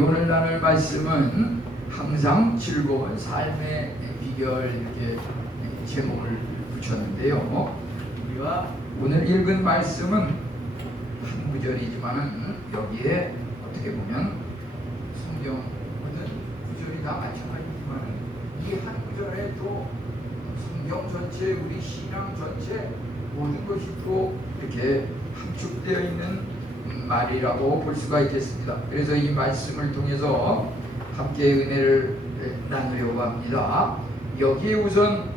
오늘 나눌 말씀은 항상 즐거운 삶의 비결, 이렇게 제목을 붙였는데요. 우리가 오늘 읽은 말씀은 한 구절이지만 여기에 어떻게 보면 성경 모든 구절이 다 마찬가지지만 이 한 구절에 또 성경 전체, 우리 신앙 전체 모든 것이 또 이렇게 함축되어 있는 말이라고 볼 수가 있겠습니다. 그래서 이 말씀을 통해서 함께 은혜를 나누려고 합니다. 여기에 우선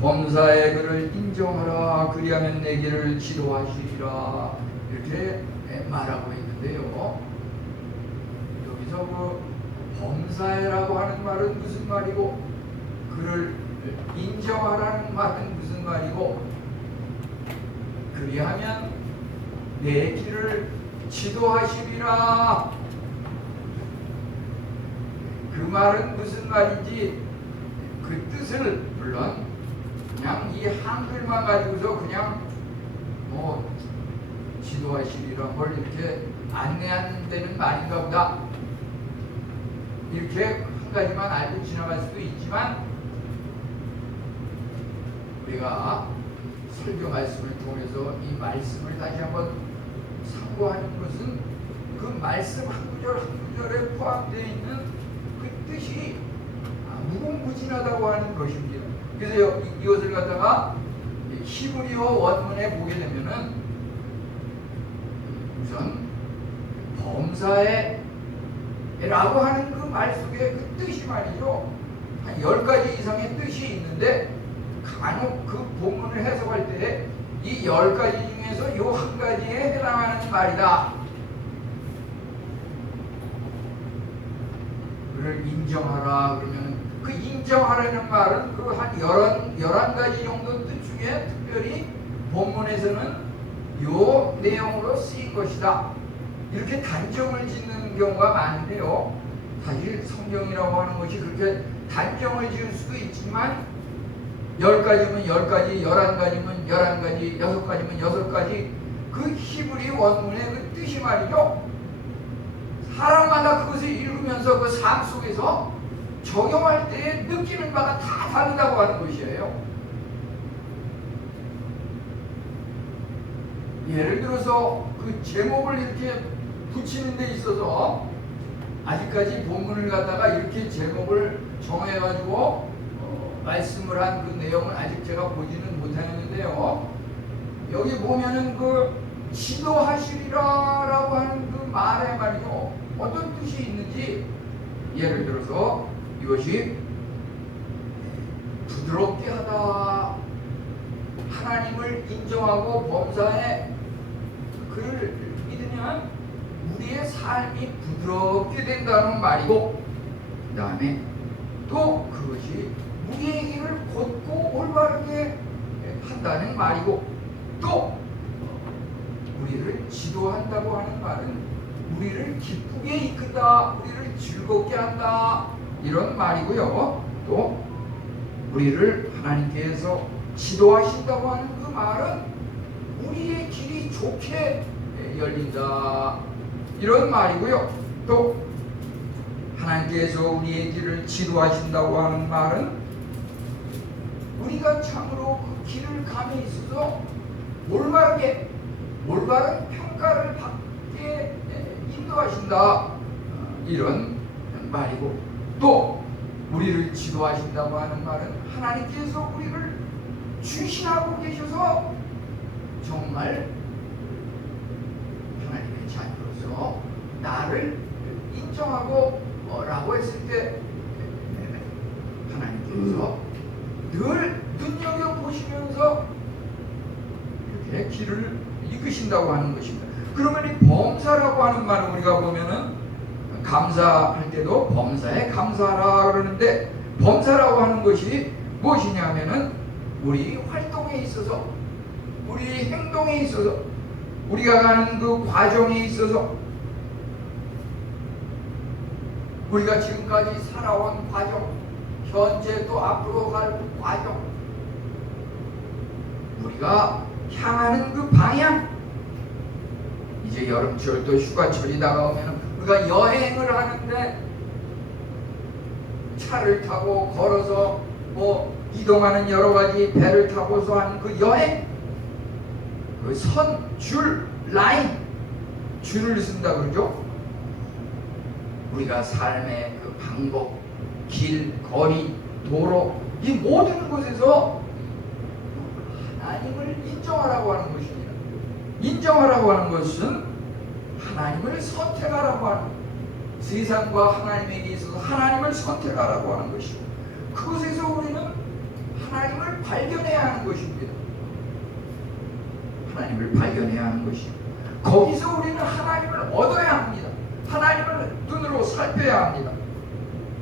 범사의 그를 인정하라, 그리하면 내게를 지도하시리라, 이렇게 말하고 있는데요. 여기서 그 범사에라고 하는 말은 무슨 말이고, 그를 인정하라는 말은 무슨 말이고, 그리하면 내 길을 지도하시리라, 그 말은 무슨 말인지 그 뜻을 물론 그냥 이 한글만 가지고서 그냥 지도하시리라, 뭘 이렇게 안내한다는 말인가 보다, 이렇게 한 가지만 알고 지나갈 수도 있지만, 우리가 설교 말씀을 통해서 이 말씀을 다시 한번 참고하는 것은 그 말씀 한 구절 한 구절에 포함되어 있는 그 뜻이 무궁무진하다고 하는 것입니다. 그래서 이것을 갖다가 히브리어 원문에 보게 되면은 우선 범사에 라고 하는 그 말 속에 그 뜻이 말이죠, 한 10가지 이상의 뜻이 있는데 간혹 그 본문을 해석할 때 이 10가지 중에서 요 한 가지에 해당하는 말이다. 그를 인정하라 그러면 그 인정하라는 말은 그 한 11가지 정도 뜻 중에 특별히 본문에서는 요 내용으로 쓰인 것이다, 이렇게 단정을 짓는 경우가 많은데요. 사실 성경이라고 하는 것이 그렇게 단정을 지을 수도 있지만 10가지면 10가지, 11가지면 11가지, 6가지면 6가지, 그 히브리 원문의 그 뜻이 말이죠, 사람마다 그것을 읽으면서 그 삶 속에서 적용할 때 느끼는 바가 다 다르다고 하는 것이에요. 예를 들어서 그 제목을 이렇게 붙이는 데 있어서 아직까지 본문을 갖다가 이렇게 제목을 정해가지고 말씀을 한 그 내용은 아직 제가 보지는 못하였는데요. 여기 보면은 그 지도하시리라라고 하는 그 말에 말이죠, 어떤 뜻이 있는지, 예를 들어서 이것이 부드럽게 하다, 하나님을 인정하고 범사에 그를 믿으면 우리의 삶이 부드럽게 된다는 말이고, 그 다음에 또 그것이 우리의 길을 곧고 올바르게 한다는 말이고, 또 우리를 지도한다고 하는 말은 우리를 기쁘게 이끈다, 우리를 즐겁게 한다, 이런 말이고요. 또 우리를 하나님께서 지도하신다고 하는 그 말은 우리의 길이 좋게 열린다, 이런 말이고요. 또 하나님께서 우리의 길을 지도하신다고 하는 말은 우리가 참으로 그 길을 감에 있어서 올바른 평가를 받게 인도하신다, 이런 말이고, 또 우리를 지도하신다고 하는 말은 하나님께서 우리를 주신하고 계셔서 정말 하나님의 자녀로서 나를 인정하고 라고 했을 때 하나님께서 늘 눈여겨보시면서 이렇게 길을 이끄신다고 하는 것입니다. 그러면 이 범사라고 하는 말은 우리가 보면은 감사할 때도 범사에 감사하라 그러는데, 범사라고 하는 것이 무엇이냐면은 우리 활동에 있어서, 우리 행동에 있어서, 우리가 가는 그 과정에 있어서, 우리가 지금까지 살아온 과정, 현재 또 앞으로 갈 과정, 우리가 향하는 그 방향, 이제 여름철 또 휴가철이 다가오면 우리가 여행을 하는데 차를 타고 걸어서 뭐 이동하는 여러 가지 배를 타고서 하는 그 여행, 그 선, 줄, 라인, 줄을 쓴다 그러죠. 우리가 삶의 그 방법, 길, 거리, 도로, 이 모든 곳에서 하나님을 인정하라고 하는 것입니다. 인정하라고 하는 것은 하나님을 선택하라고 하는, 세상과 하나님에게 있어서 하나님을 선택하라고 하는 것이고, 그곳에서 우리는 하나님을 발견해야 하는 것입니다. 하나님을 발견해야 하는 것이고, 거기서 우리는 하나님을 얻어야 합니다. 하나님을 눈으로 살펴야 합니다.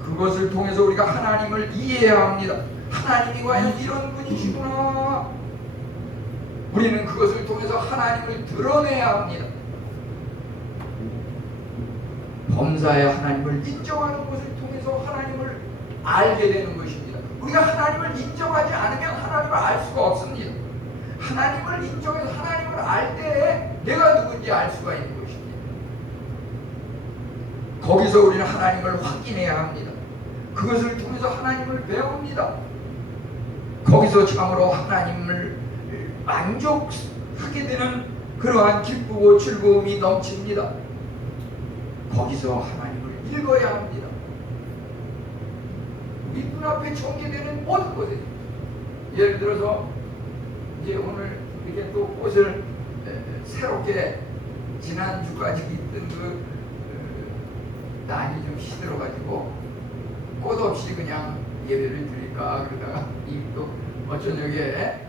그것을 통해서 우리가 하나님을 이해해야 합니다. 하나님이 과연 이런 분이시구나. 우리는 그것을 통해서 하나님을 드러내야 합니다. 범사의 하나님을 인정하는 것을 통해서 하나님을 알게 되는 것입니다. 우리가 하나님을 인정하지 않으면 하나님을 알 수가 없습니다. 하나님을 인정해서 하나님을 알 때에 내가 누군지 알 수가 있는 것입니다. 거기서 우리는 하나님을 확인해야 합니다. 그것을 통해서 하나님을 배웁니다. 거기서 참으로 하나님을 만족하게 되는 그러한 기쁘고 즐거움이 넘칩니다. 거기서 하나님을 읽어야 합니다. 우리 눈앞에 전개되는 모든 곳에, 예를 들어서 이제 오늘 이렇게 또 꽃을 새롭게 지난주까지 있던 그 난이 좀 시들어가지고 꽃 없이 그냥 예배를 드릴까 그러다가 이 또 저녁에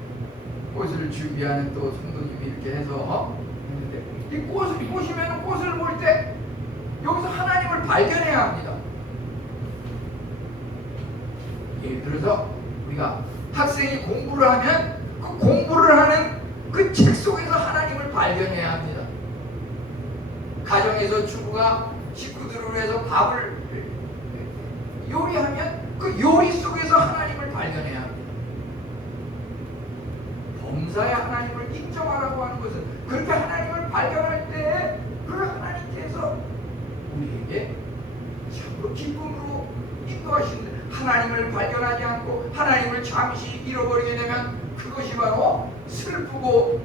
꽃을 준비하는 또 성도님이 이렇게 해서 했는데, 이 꽃을 보시면 꽃을 볼 때 여기서 하나님을 발견해야 합니다. 예를 들어서 우리가 학생이 공부를 하면 그 공부를 하는 그 책 속에서 하나님을 발견해야 합니다. 가정에서 주부가 식구들을 위해서 밥을 요리하면 그 요리 속에서 하나님을 발견해야 합니다. 범사의 하나님을 인정하라고 하는 것은 그렇게 하나님을 발견할 때 그 하나님께서 우리에게 참으로 기쁨으로 인도하시는데, 하나님을 발견하지 않고 하나님을 잠시 잃어버리게 되면 그것이 바로 슬프고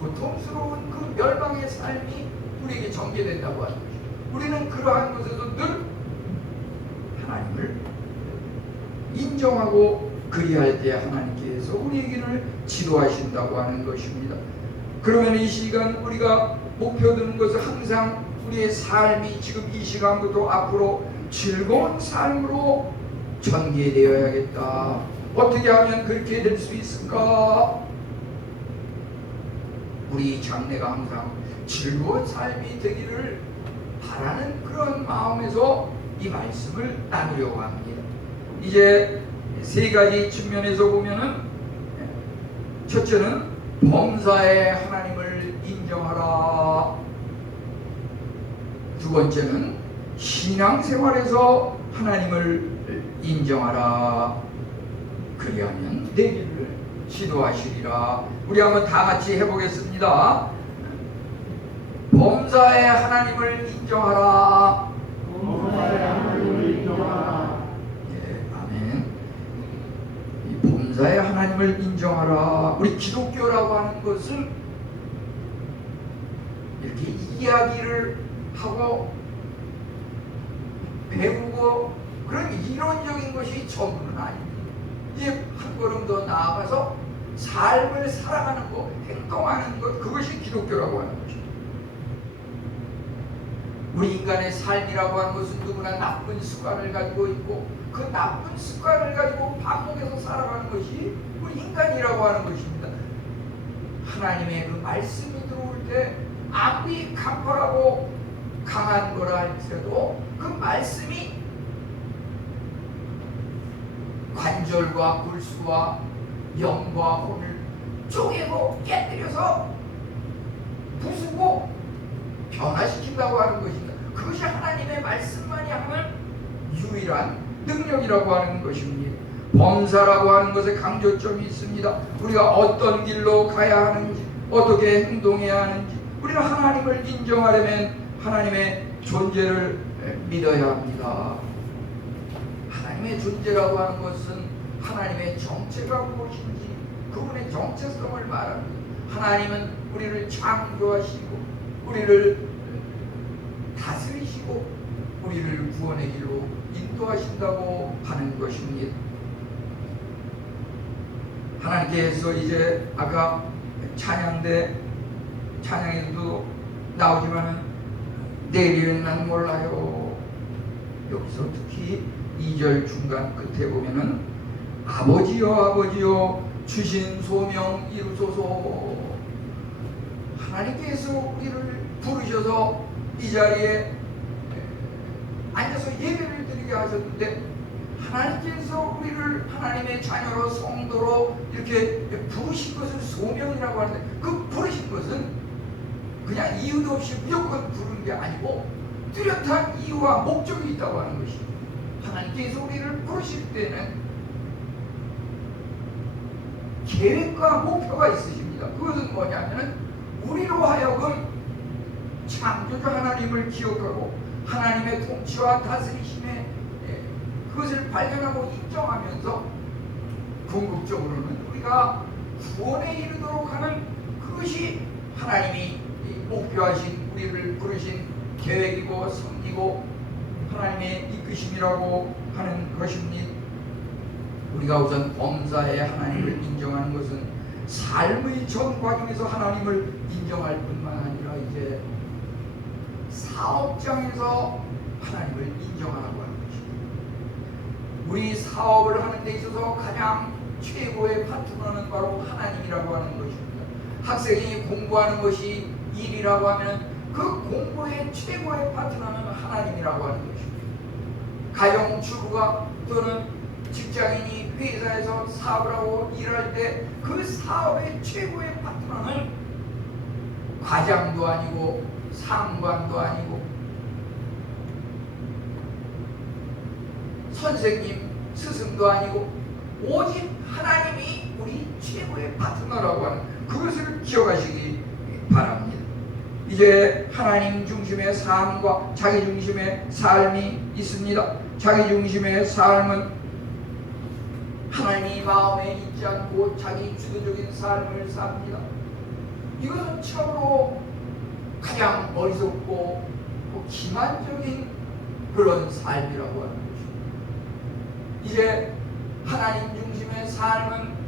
고통스러운 그 멸망의 삶이 우리에게 전개된다고 하는 것입니다. 우리는 그러한 것에서 늘 하나님을 인정하고 그리할 때 하나님께서 우리에게는 지도하신다고 하는 것입니다. 그러면 이 시간 우리가 목표 두는 것은 항상 우리의 삶이 지금 이 시간부터 앞으로 즐거운 삶으로 전개되어야겠다. 어떻게 하면 그렇게 될 수 있을까? 우리 장래가 항상 즐거운 삶이 되기를 바라는 그런 마음에서 이 말씀을 나누려고 합니다. 이제 세 가지 측면에서 보면은, 첫째는 범사의 하나님을 인정하라. 두 번째는 신앙생활에서 하나님을 인정하라. 그리하면 내 길을 지도하시리라. 우리 한번 다 같이 해보겠습니다. 범사의 하나님을 인정하라. 범사의 하나님을 인정하라. 네, 아멘. 이 범사의 하나님을 인정하라. 우리 기독교라고 하는 것은 이렇게 이야기를 하고 배우고 그런 이론적인 것이 전부는 아닙니다. 이제 한 걸음 더 나아가서 삶을 살아가는 것, 행동하는 것, 그것이 기독교라고 하는 것입니다. 우리 인간의 삶이라고 하는 것은 누구나 나쁜 습관을 가지고 있고, 그 나쁜 습관을 가지고 반복해서 살아가는 것이 우리 인간이라고 하는 것입니다. 하나님의 그 말씀이 들어올 때 아무리 강팍하고 강한 거라 할지라도 그 말씀이 관절과 골수와 영과 혼을 쪼개고 깨뜨려서 부수고 변화시킨다고 하는 것입니다. 그것이 하나님의 말씀만이 하는 유일한 능력이라고 하는 것입니다. 범사라고 하는 것에 강조점이 있습니다. 우리가 어떤 길로 가야 하는지, 어떻게 행동해야 하는지, 우리가 하나님을 인정하려면 하나님의 존재를 믿어야 합니다. 하나님의 존재라고 하는 것은 하나님의 정체가 무엇인지 그분의 정체성을 말합니다. 하나님은 우리를 창조하시고 우리를 다스리시고 우리를 구원의 길로 인도하신다고 하는 것입니다. 하나님께서 이제 아까 찬양에도 나오지만은 내일은 난 몰라요. 여기서 특히 2절 중간 끝에 보면은 아버지여 아버지여 주신 소명 이루소서. 하나님께서 우리를 부르셔서 이 자리에 앉아서 예배를 드리게 하셨는데 하나님께서 우리를 하나님의 자녀로 성도로 이렇게 부르신 것을 소명이라고 하는데 그 부르신 것은 그냥 이유도 없이 무조건 부르는 게 아니고 뚜렷한 이유와 목적이 있다고 하는 것입니다. 하나님께서 우리를 부르실 때는 계획과 목표가 있으십니다. 그것은 뭐냐면 우리로 하여금 창조주 하나님을 기억하고 하나님의 통치와 다스리심에 그것을 발견하고 인정하면서 궁극적으로는 우리가 구원에 이르도록 하는 그것이 하나님이 목표하신 우리를 부르신 계획이고 섭리고 하나님의 이끄심이라고 하는 것입니다. 우리가 우선 범사에 하나님을 인정하는 것은 삶의 전 과정에서 하나님을 인정할 뿐만 아니라 이제 사업장에서 하나님을 인정하라고 하는 것입니다. 우리 사업을 하는 데 있어서 가장 최고의 파트너는 바로 하나님이라고 하는 것입니다. 학생이 공부하는 것이 일이라고 하면 그 공부의 최고의 파트너는 하나님이라고 하는 것입니다. 가정주부가 또는 직장인이 회사에서 사업을 하고 일할 때 그 사업의 최고의 파트너는 과장도 아니고 상관도 아니고 선생님, 스승도 아니고 오직 하나님이 우리 최고의 파트너라고 하는 그것을 기억하시기 바랍니다. 이제 하나님 중심의 삶과 자기 중심의 삶이 있습니다. 자기 중심의 삶은 하나님이 마음에 있지 않고 자기 주도적인 삶을 삽니다. 이것은 참으로 가장 어리석고 기만적인 그런 삶이라고 하는 것입니다. 이제 하나님 중심의 삶은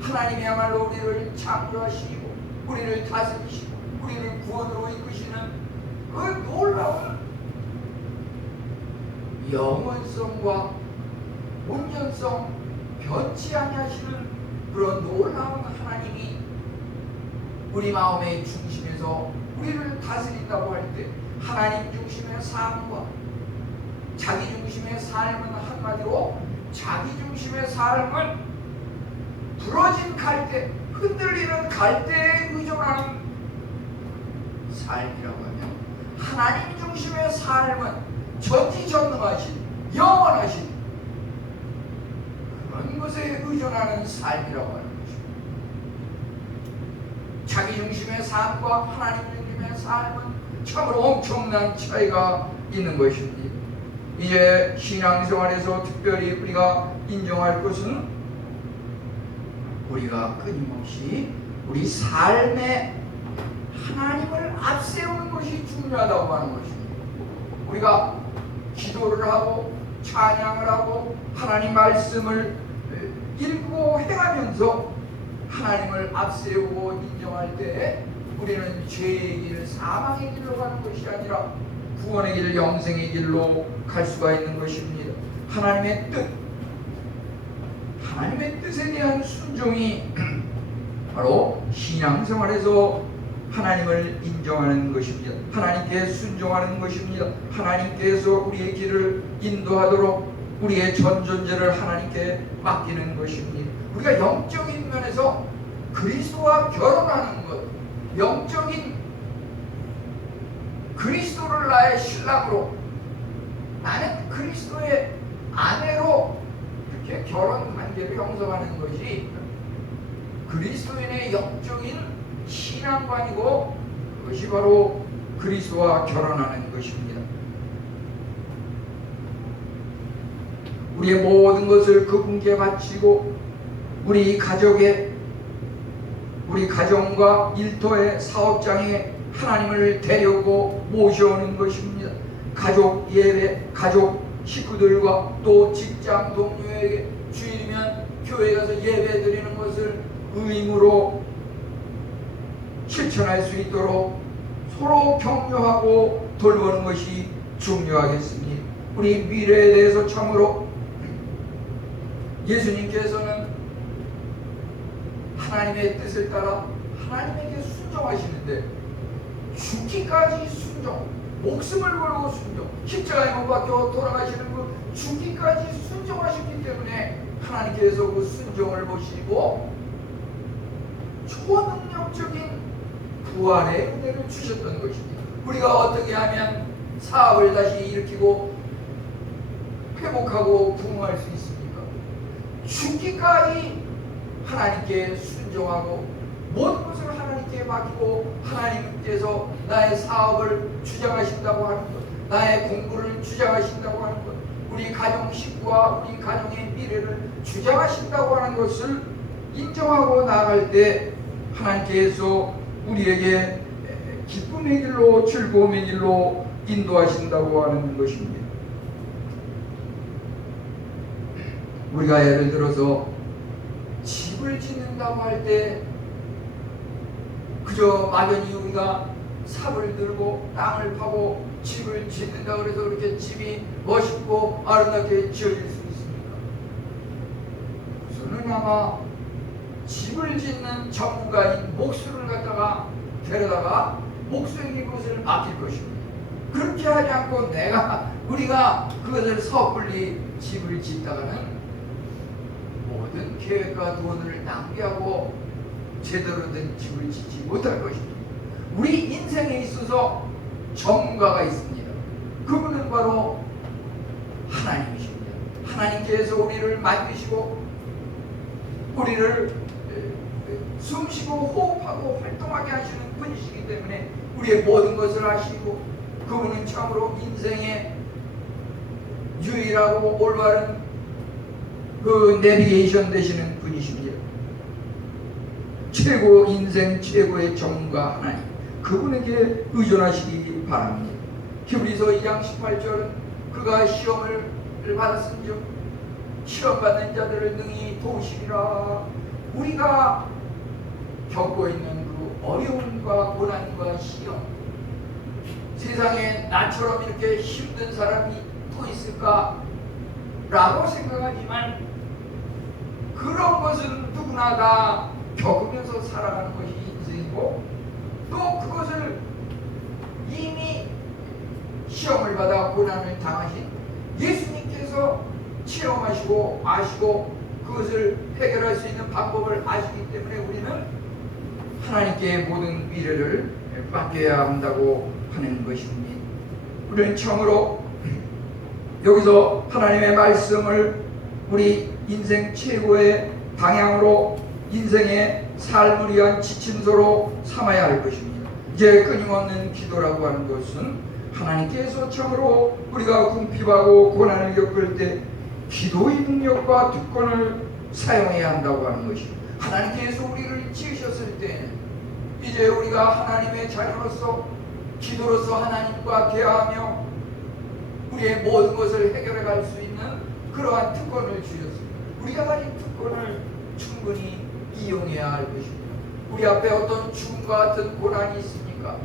하나님이야말로 우리를 창조하시고 우리를 다스리시고 우리를 구원으로 이끄시는 그 놀라운 영원성과 온전성 변치 아니하시는 그런 놀라운 하나님이 우리 마음의 중심에서 우리를 다스린다고 할 때 하나님 중심의 삶과 자기 중심의 삶은 한마디로 자기 중심의 삶은 부러진 갈대, 흔들리는 갈대에 의존하는 삶이라고 하면 하나님 중심의 삶은 전지전능하신 영원하신 그런 것에 의존하는 삶이라고 하는 것입니다. 자기 중심의 삶과 하나님 중심의 삶은 참으로 엄청난 차이가 있는 것입니다. 이제 신앙생활에서 특별히 우리가 인정할 것은 우리가 끊임없이 우리 삶에 하나님을 앞세우는 것이 중요하다고 하는 것입니다. 우리가 기도를 하고 찬양을 하고 하나님 말씀을 읽고 행하면서 하나님을 앞세우고 인정할 때 우리는 죄의 길, 사망의 길로 가는 것이 아니라 구원의 길, 영생의 길로 갈 수가 있는 것입니다. 하나님의 뜻에 대한 순종이 바로 신앙생활에서 하나님을 인정하는 것입니다. 하나님께 순종하는 것입니다. 하나님께서 우리의 길을 인도하도록 우리의 전 존재를 하나님께 맡기는 것입니다. 우리가 영적인 면에서 그리스도와 결혼하는 것, 영적인 그리스도를 나의 신랑으로, 나는 그리스도의 아내로 이렇게 결혼 관계를 형성하는 것이 그리스도인의 영적인 신앙관이고 그것이 바로 그리스도와 결혼하는 것입니다. 우리의 모든 것을 그분께 바치고 우리 가정과 일터의 사업장에 하나님을 데려오고 모셔오는 것입니다. 가족 예배, 가족 식구들과 또 직장 동료에게 주일이면 교회 가서 예배 드리는 것을 의무로 실천할 수 있도록 서로 격려하고 돌보는 것이 중요하겠습니다. 우리 미래에 대해서 참으로 예수님께서는 하나님의 뜻을 따라 하나님에게 순종하시는데 죽기까지 순종, 목숨을 걸고 순종, 십자가에 못 박혀 돌아가시는 그 죽기까지 순종하셨기 때문에 하나님께서 그 순종을 보시고 초능력적인 부활의 은혜를 주셨던 것입니다. 우리가 어떻게 하면 사업을 다시 일으키고 회복하고 부흥할 수 있습니까? 죽기까지 하나님께 순종하고 모든 것을 하나님께 맡기고 하나님께서 나의 사업을 주장하신다고 하는 것, 나의 공부를 주장하신다고 하는 것, 우리 가정 식구와 우리 가정의 미래를 주장하신다고 하는 것을 인정하고 나아갈 때 하나님께서 우리에게 기쁨의 길로 즐거움의 길로 인도하신다고 하는 것입니다. 우리가 예를 들어서 집을 짓는다고 할 때 그저 막연히 우리가 삽을 들고 땅을 파고 집을 짓는다고 해서 그렇게 집이 멋있고 아름답게 지어질 수 있습니까? 우선은 아마 집을 짓는 전문가인 목수를 갖다가 데려다가 목수에게 그것을 맡길 것입니다. 그렇게 하지 않고 우리가 그것을 섣불리 집을 짓다가는 모든 계획과 돈을 낭비하고 제대로 된 집을 짓지 못할 것입니다. 우리 인생에 있어서 전문가가 있습니다. 그분은 바로 하나님이십니다. 하나님께서 우리를 만드시고 우리를 숨쉬고 호흡하고 활동하게 하시는 분이시기 때문에 우리의 모든 것을 아시고 그분은 참으로 인생의 유일하고 올바른 그 내비게이션 되시는 분이십니다. 인생 최고의 전문가 하나님, 그분에게 의존하시기 바랍니다. 히브리서 2장 18절은 그가 시험을 받았은즉 시험 받는 자들을 능히 도우시리라. 우리가 겪고 있는 그 어려움과 고난과 시험, 세상에 나처럼 이렇게 힘든 사람이 또 있을까? 라고 생각하지만 그런 것은 누구나 다 겪으면서 살아가는 것이 인생이고 또 그것을 이미 시험을 받아 고난을 당하신 예수님께서 체험하시고 아시고 그것을 해결할 수 있는 방법을 아시기 때문에 우리는 하나님께 모든 미래를 맡겨야 한다고 하는 것입니다. 우리는 처음으로 여기서 하나님의 말씀을 우리 인생 최고의 방향으로 인생의 삶을 위한 지침서로 삼아야 할 것입니다. 이제 끊임없는 기도라고 하는 것은 하나님께서 참으로 우리가 궁핍하고 고난을 겪을 때 기도의 능력과 특권을 사용해야 한다고 하는 것입니다. 하나님께서 우리를 지으셨을 때 이제 우리가 하나님의 자녀로서 기도로서 하나님과 대화하며 우리의 모든 것을 해결해 갈 수 있는 그러한 특권을 주셨습니다. 우리가 가진 특권을 충분히 이용해야 할 것입니다. 우리 앞에 어떤 죽음과 같은 고난이 있습니까?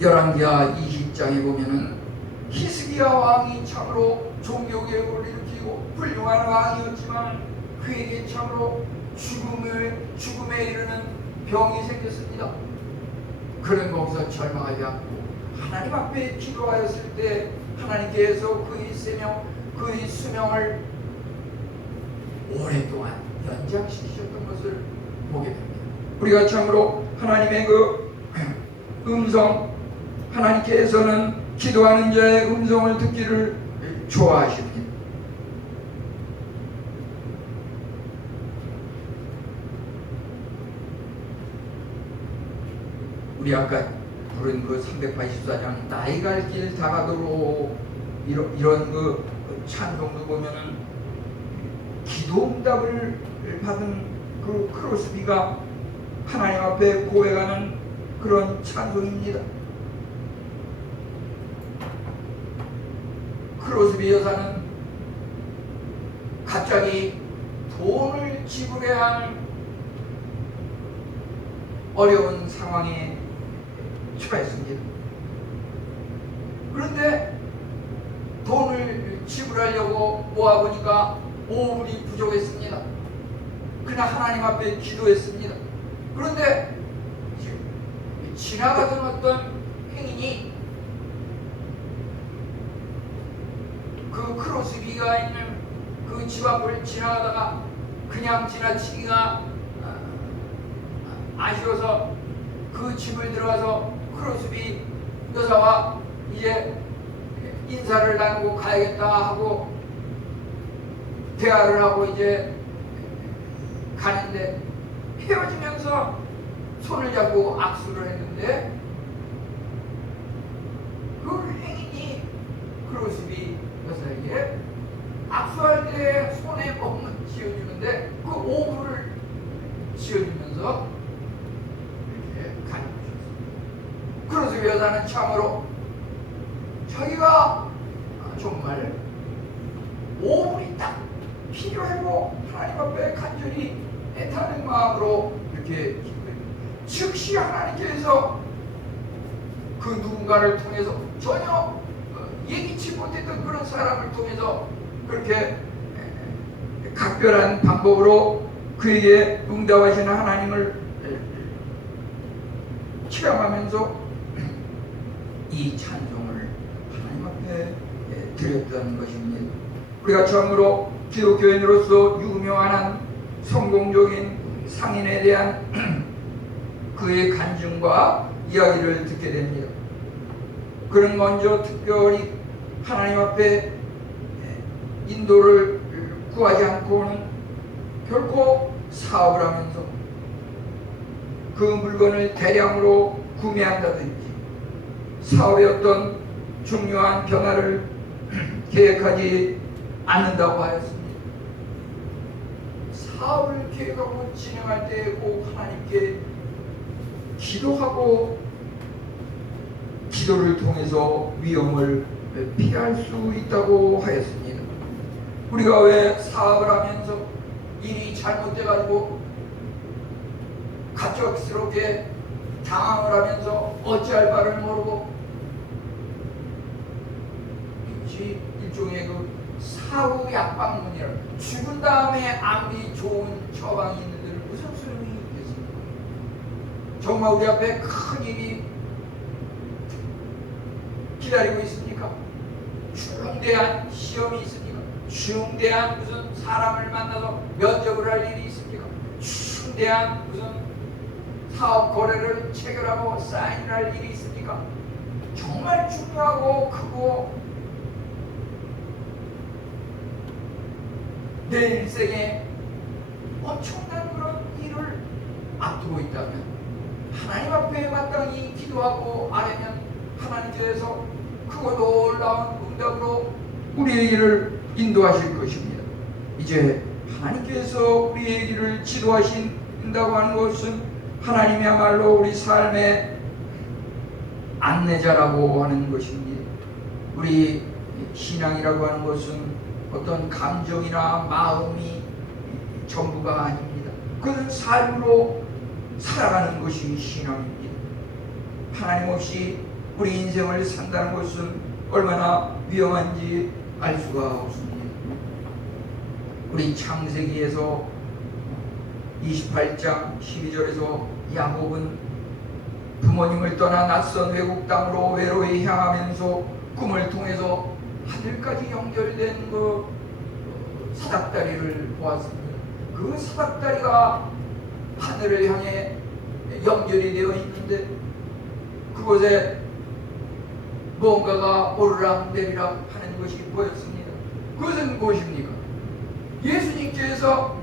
열왕기하 20장에 보면은 히스기야 왕이 참으로 종교개혁을 일으키고 훌륭한 왕이었지만 그에게 참으로 죽음에 이르는 병이 생겼습니다. 그런 거기서 절망하지 않고 하나님 앞에 기도하였을 때 하나님께서 그의 수명을 오랫동안 연장시키셨던 것을 보게 됩니다. 우리가 참으로 하나님의 그 음성, 하나님께서는 기도하는 자의 음성을 듣기를 좋아하십니다. 우리 아까 부른 그 384장 나이 갈 길 다가도록 이런 그 찬송도 보면은 기도 응답을 받은 그 크로스비가 하나님 앞에 고백하는 그런 찬송입니다. 크로스비 여사는 갑자기 돈을 지불해야 할 어려운 상황에 처했습니다. 그런데 돈을 지불하려고 모아보니까 5불이 부족했습니다. 그냥 하나님 앞에 기도했습니다. 그런데 지나가던 어떤 행인이 그 크로스비가 있는 그 집 앞을 지나가다가 그냥 지나치기가 아쉬워서 그 집을 들어가서 크로스비 여사와 이제 인사를 나누고 가야겠다 하고 대화를 하고 이제 가는데 헤어지면서 손을 잡고 악수를 했는데 그 행인이 크로스비 여사에게 악수할 때 손에 뭐 쥐어주는데 그 오브를 쥐어주면서 이렇게 가는 것이었습니다. 크로스비 여사는 참으로 자기가 정말 오불이 딱 필요하고 하나님 앞에 간절히 애타는 마음으로 이렇게 기도했습니다. 즉시 하나님께서 그 누군가를 통해서 전혀 예기치 못했던 그런 사람을 통해서 그렇게 각별한 방법으로 그에게 응답하시는 하나님을 체험하면서 이 찬송을 하나님 앞에 드렸던 것입니다. 우리가 처음으로 기독교인으로서 유명한 성공적인 상인에 대한 그의 간증과 이야기를 듣게 됩니다. 그는 먼저 특별히 하나님 앞에 인도를 구하지 않고는 결코 사업을 하면서 그 물건을 대량으로 구매한다든지 사업의 어떤 중요한 변화를 계획하지 않는다고 하였습니다. 사업을 계획하고 진행할 때 꼭 하나님께 기도하고 기도를 통해서 위험을 피할 수 있다고 하였습니다. 우리가 왜 사업을 하면서 일이 잘못돼가지고 갑작스럽게 당황을 하면서 어찌할 바를 모르고 일종의 그 사후 약방문이라 죽은 다음에 아무리 좋은 처방이 있는데 무슨 소용이 있겠습니까? 정말 우리 앞에 큰 일이 기다리고 있습니까? 중대한 시험이 있습니까? 중대한 무슨 사람을 만나서 면접을 할 일이 있습니까? 중대한 무슨 사업 거래를 체결하고 사인을 할 일이 있습니까? 정말 중요하고 크고 내 일생에 엄청난 그런 일을 앞두고 있다면 하나님 앞에 마땅히 기도하고 아뢰면 하나님께서 크고 놀라운 응답으로 우리의 일을 인도하실 것입니다. 이제 하나님께서 우리의 일을 지도하신다고 하는 것은 하나님이야말로 우리 삶의 안내자라고 하는 것입니다. 우리 신앙이라고 하는 것은 어떤 감정이나 마음이 전부가 아닙니다. 그것은 삶으로 살아가는 것이 신앙입니다. 하나님 없이 우리 인생을 산다는 것은 얼마나 위험한지 알 수가 없습니다. 우리 창세기에서 28장 12절에서 야곱은 부모님을 떠나 낯선 외국 땅으로 외로이 향하면서 꿈을 통해서 하늘까지 연결된 그 사닥다리를 보았습니다. 그 사닥다리가 하늘을 향해 연결이 되어 있는데 그곳에 뭔가가 오르락내리락 하는 것이 보였습니다. 그것은 무엇입니까? 예수님께서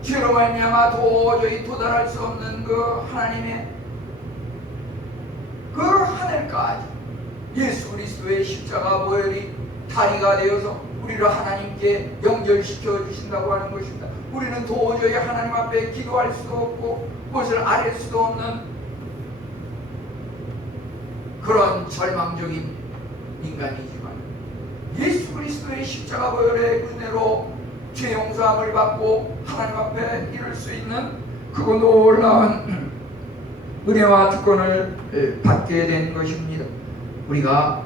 죄로 말미암아 도저히 도달할 수 없는 그 하나님의 하늘까지 예수 그리스도의 십자가 보혈이 다리가 되어서 우리를 하나님께 연결시켜 주신다고 하는 것입니다. 우리는 도저히 하나님 앞에 기도할 수도 없고 무엇을 아뢰 수도 없는 그런 절망적인 인간이지만 예수 그리스도의 십자가 보혈의 은혜로 죄 용서함을 받고 하나님 앞에 이룰 수 있는 그 놀라운 은혜와 특권을 받게 된 것입니다. 우리가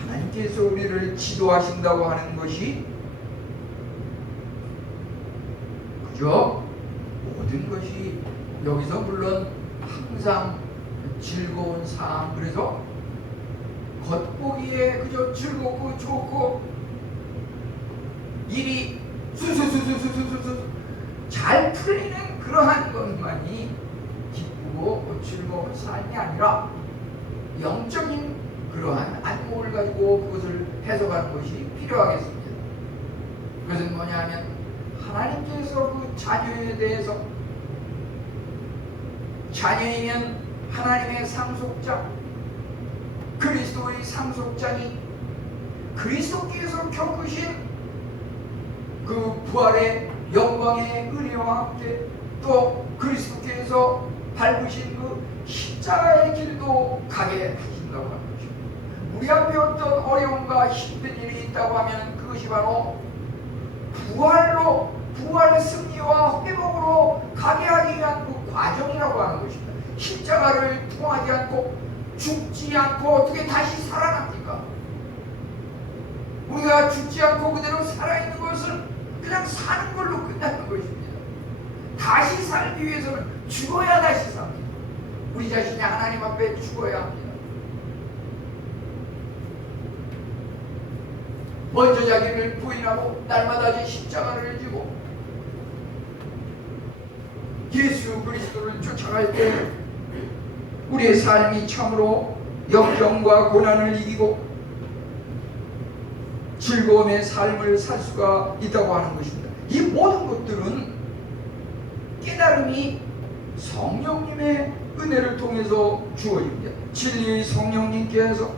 하나님께서 우리를 지도하신다고 하는 것이 그저 모든 것이 여기서 물론 항상 즐거운 삶, 그래서 겉보기에 그저 즐겁고 좋고 일이 수수수수수수수 잘 풀리는 그러한 것만이 기쁘고 즐거운 삶이 아니라 영적인 그러한 안목을 가지고 그것을 해석하는 것이 필요하겠습니다. 그것은 뭐냐 하면 하나님께서 그 자녀에 대해서 자녀이면 하나님의 상속자 그리스도의 상속자니 그리스도께서 겪으신 그 부활의 영광의 은혜와 함께 또 그리스도께서 밟으신 그 십자가의 길도 가게 하신다고 하는 것입니다. 우리 앞에 어떤 어려움과 힘든 일이 있다고 하면 그것이 바로 부활의 승리와 회복으로 가게 하기 위한 그 과정이라고 하는 것입니다. 십자가를 통하지 않고 죽지 않고 어떻게 다시 살아납니까? 우리가 죽지 않고 그대로 살아있는 것은 그냥 사는 걸로 끝나는 것입니다. 다시 살기 위해서는 죽어야 다시 삽니다. 우리 자신이 하나님 앞에 죽어야 합니다. 먼저 자기를 부인하고 날마다 제 십자가를 지고 예수 그리스도를 쫓아갈 때 우리의 삶이 참으로 역경과 고난을 이기고 즐거움의 삶을 살 수가 있다고 하는 것입니다. 이 모든 것들은 깨달음이 성령님의 은혜를 통해서 주어집니다. 진리의 성령님께서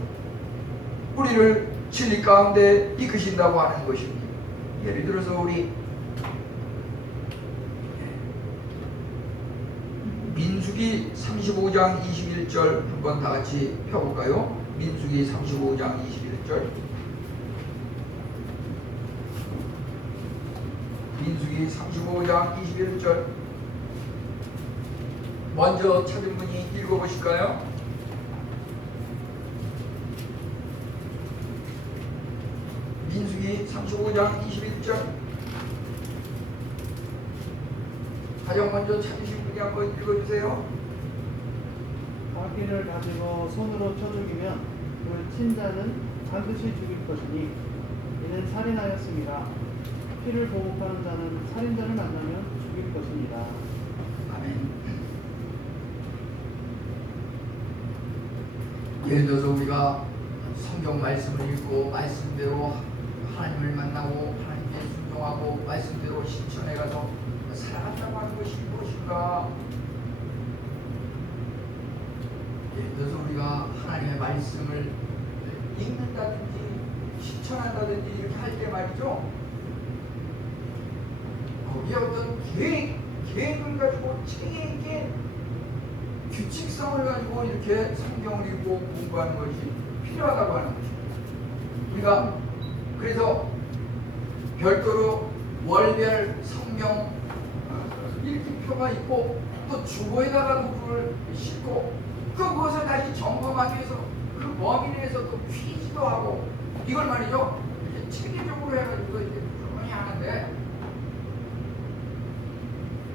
우리를 진리 가운데 이끄신다고 하는 것입니다. 예를 들어서 우리 민수기 35장 21절 한번 다 같이 펴볼까요? 민수기 35장 21절. 민수기 35장 21절. 먼저 찾은 분이 읽어보실까요? 민수기 35장 21절. 가장 먼저 찾으신 분이 한번 읽어주세요. 바퀴를 가지고 손으로 쳐 죽이면 그 친자는 반드시 죽일 것이니 이는 살인하였습니다. 피를 보복하는 자는 살인자를 만나면 죽일 것입니다. 아멘. 예를 들어서 우리가 성경 말씀을 읽고 말씀대로 하나님을 만나고 하나님께 순종하고 말씀대로 실천해 가서 살아간다고 하는 것이 무엇인가? 예를 들어서 우리가 하나님의 말씀을 읽는다든지 실천한다든지 이렇게 할 때 말이죠, 거기에 어떤 계획을 가지고 책 있게 규칙성을 가지고 이렇게 성경을 읽고 공부하는 것이 필요하다고 하는 것입니다. 우리가 그래서 별도로 월별 성경 읽기표가 있고 또 주보에다가 그걸 싣고 그것을 다시 점검하기 위해서 그 범위 내에서 또 퀴즈도 하고 이걸 말이죠, 이렇게 체계적으로 해가지고 이제 그러니 하는데,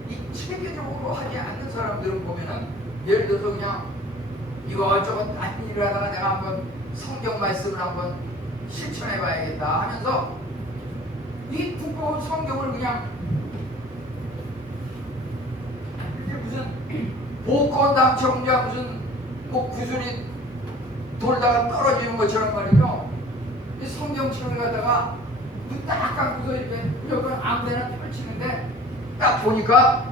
이 체계적으로 하지 않는 사람들은 보면은 예를 들어서 그냥 이것저것 딴 일을 하다가 내가 한번 성경 말씀을 한번 실천해 봐야겠다 하면서 이 두꺼운 성경을 그냥 이게 무슨 복권 당첨자 무슨 뭐 구슬이 돌다가 떨어지는 것처럼 말이죠. 이 성경책을 갖다가 눈 딱 감고서 이렇게 무조건 아무데나 펼치는데 딱 보니까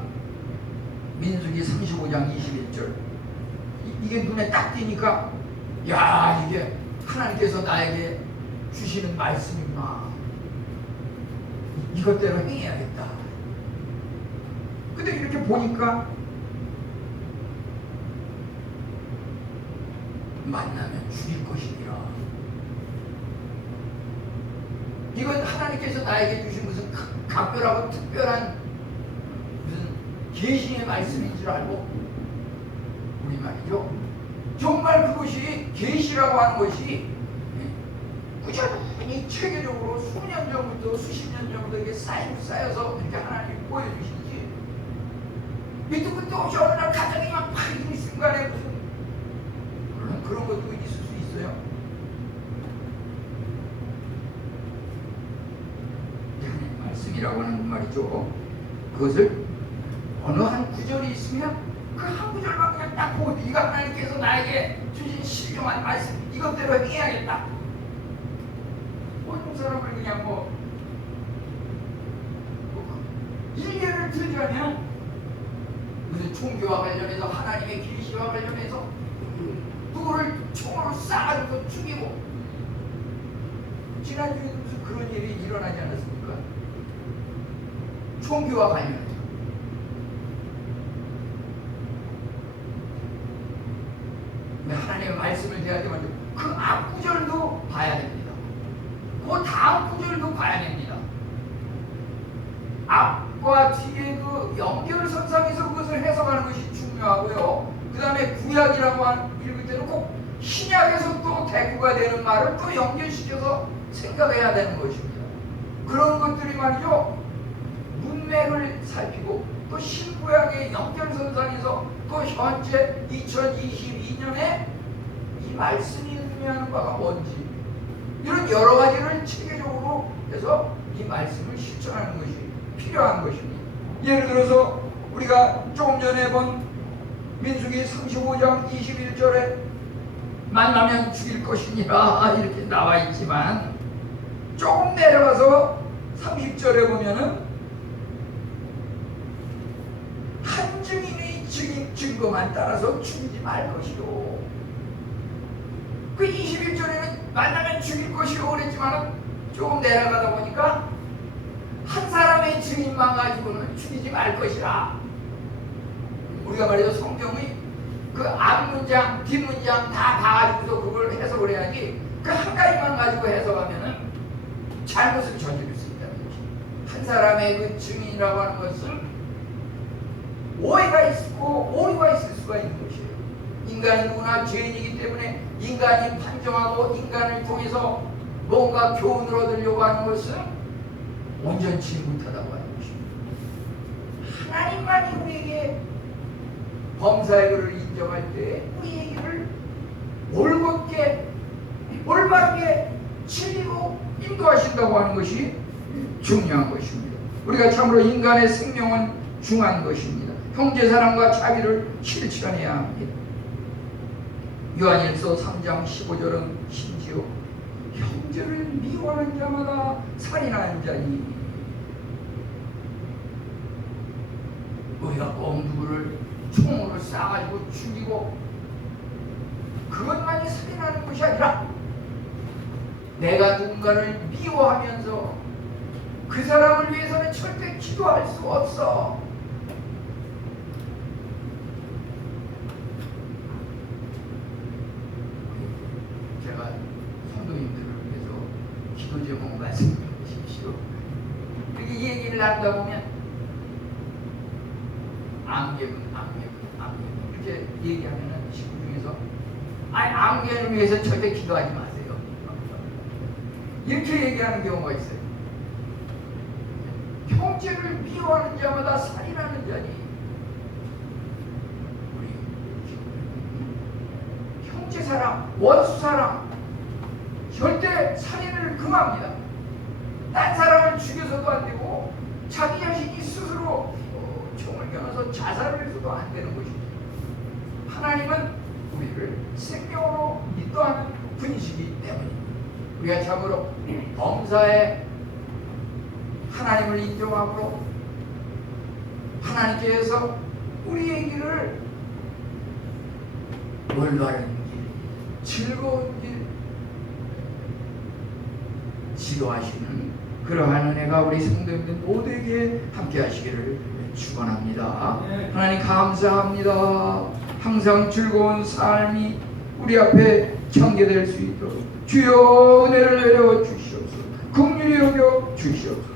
민수기 35장 21절 이게 눈에 딱 띄니까 야, 이게 하나님께서 나에게 주시는 말씀이구나. 이것대로 행해야겠다. 근데 이렇게 보니까 만나면 죽일 것이니라. 이건 하나님께서 나에게 주신 무슨 각별하고 특별한 무슨 계시의 말씀인 줄 알고 우리 말이죠. 정말 그것이 계시라고 하는 것이 꾸준히 체계적으로 수년 전부터 수십 년 전부터 이게 쌓여서 이렇게 하나님이 보여주시지. 밑도 끝도 없이 어느 날 갑자기 막 이 순간에 무슨 물론 그런 것도 있을 수 있어요. 하나님 말씀이라고 하는 말이죠. 그것을 어느 한 구절이 있으면 그 한 구절만 그냥 딱 보고 이거 하나님께서 나에게 주신 신령한 말씀 이것대로 해야겠다. 모든 사람을 그냥 일례를 들자면 무슨 종교와 관련해서 하나님의 계시와 관련해서 누구를 총으로 쏴가지고 죽이고 지난주에 무슨 그런 일이 일어나지 않았습니까? 종교와 관련해서 하나님의 말씀을 대하게 만들 그 앞구절도 봐야 됩니다. 그 다음 구절도 봐야 됩니다. 앞과 뒤에 그 연결선상에서 그것을 해석하는 것이 중요하고요. 그 다음에 구약이라고 읽을 때는 꼭 신약에서 또 대구가 되는 말을 또 연결시켜서 생각해야 되는 것입니다. 그런 것들이 말이죠. 문맥을 살피고 또 신구약의 연결선상에서 또 현재 2022년에 이 말씀이 의미하는 바가 뭔지 이런 여러 가지를 체계적으로 해서 이 말씀을 실천하는 것이 필요한 것입니다. 예를 들어서 우리가 조금 전에 본 민수기 35장 21절에 만나면 죽일 것이니라 이렇게 나와 있지만 조금 내려가서 30절에 보면은 한 증인의 증거만 따라서 죽이지 말 것이요. 그 21절에는 만나면 죽일 것이요 그랬지만 조금 내려가다 보니까 한 사람의 증인만 가지고는 죽이지 말 것이라. 우리가 말해서 성경의 그 앞문장 뒷문장 다 봐가지고서 그걸 해석을 해야지 그 한 가지만 가지고 해석하면은 잘못을 저지를 수 있다는 것입니다. 한 사람의 그 증인이라고 하는 것은 오해가 있고 오류가 있을 수가 있는 것이에요. 인간이 누구나 죄인이기 때문에 인간이 판정하고 인간을 통해서 뭔가 교훈을 얻으려고 하는 것은 온전치 못하다고 하는 것입니다. 하나님만이 우리에게 범사의 그를 인정할 때 우리 얘기를 올곧게 올바르게 진리로 인도하신다고 하는 것이 중요한 것입니다. 우리가 참으로 인간의 생명은 중요한 것입니다. 형제 사랑과 자비를 실천해야 합니다. 요한일서 3장 15절은 심지어 형제를 미워하는 자마다 살인하는 자니 우리가 꼭 누구를 총으로 쏴가지고 죽이고 그것만이 살인하는 것이 아니라 내가 누군가를 미워하면서 그 사람을 위해서는 절대 기도할 수 없어. 제가 성도님들을 위해서 기도 제목 말씀해 주십시오. 이렇게 얘기를 하다 보면 암개군 이렇게 얘기하면은 친구 중에서 암개를 위해서 절대 기도하지 마세요. 이렇게 얘기하는 경우가 있어요. 형제를 미워하는 자마다 살인하는 자니 우리 형제 사랑, 원수 사랑 절대 살인을 금합니다. 딴 사람을 죽여서도 안 되고 자기 자신이 스스로 총을 겨눠서 자살을 해서도 안 되는 것입니다. 하나님은 우리를 생명으로 인도하는 분이시기 때문입니다. 우리가 참으로 범사에 하나님을 인정하고 하나님께서 우리의 길을 올바른 길, 즐거운 길 지도하시는 그러한 은혜가 우리 성도님들 모두에게 함께 하시기를 축원합니다. 하나님 감사합니다. 항상 즐거운 삶이 우리 앞에 전개될 수 있도록 주여 은혜를 내려 주시옵소서. 긍휼히 여겨 주시옵소서.